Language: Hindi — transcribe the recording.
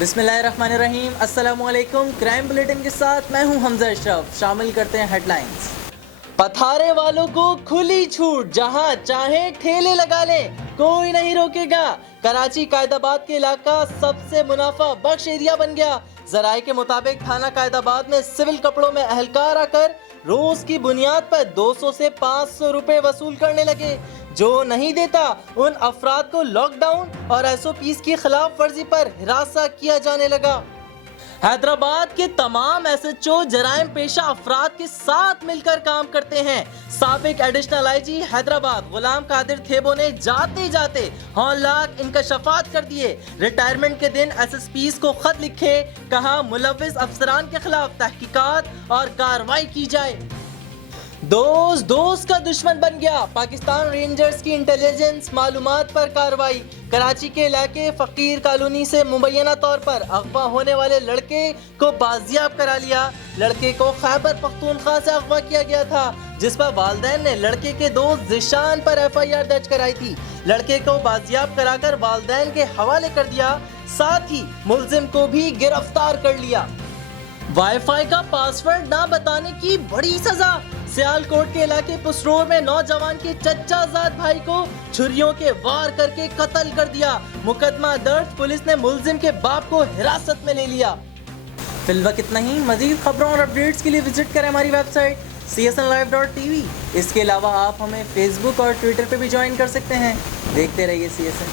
बिस्मिल्लाहिर्रहमानिर्रहीम, अस्सलामुअलैकुम। क्राइम बुलेटिन के साथ मैं हूं हमजा अशरफ। शामिल करते हैं हेडलाइंस। पथारे वालों को खुली छूट, जहां चाहे ठेले लगा लें, कोई नहीं रोकेगा। कराची कायदाबाद के इलाका सबसे मुनाफा बख्श एरिया बन गया। जराये के मुताबिक थाना कायदाबाद में सिविल कपड़ों में एहलकार आकर रोज की बुनियाद पर 200 से 500 रुपए वसूल करने लगे। जो नहीं देता उन अफराद को लॉकडाउन और SOPs की खिलाफ वर्जी पर हिरासा किया जाने लगा। हैदराबाद के तमाम SHO जराइम पेशा अफराद के साथ मिलकर काम करते हैं। साबिक एडिशनल IG हैदराबाद गुलाम कादिर थेबो ने जाते जाते हौलाक इंकशाफात कर दिए। रिटायरमेंट के दिन SSPs को खत लिखे, कहा मुलव्विस अफसरान के खिलाफ तहकीकात और कार्रवाई की जाए। दोस्त का दुश्मन बन गया। पाकिस्तान रेंजर्स की इंटेलिजेंस मालूमात पर कार्रवाई। कराची के इलाके फकीर कॉलोनी से मुबैना तौर पर अगवा होने वाले लड़के को बाजियाब करा लिया। लड़के को खैबर पख्तूनख्वा से अगवा किया गया था, जिस पर वालिदैन ने लड़के के दोस्त जिशान पर FIR दर्ज कराई थी। लड़के को बाजियाब कराकर वालिदैन के हवाले कर दिया, साथ ही मुलजिम को भी गिरफ्तार कर लिया। वाईफाई का पासवर्ड ना बताने की बड़ी सजा। सियालकोट के इलाके पुसरोर में नौजवान के चच्चाजाद भाई को छुरियों के वार करके कत्ल कर दिया। मुकदमा दर्ज, पुलिस ने मुलजिम के बाप को हिरासत में ले लिया। फिलहाल इतना ही। मजीद खबरों और अपडेट्स के लिए विजिट करें हमारी वेबसाइट csnlive.tv। इसके अलावा आप हमें फेसबुक और ट्विटर पे भी ज्वाइन कर सकते हैं। देखते रहिए CSN।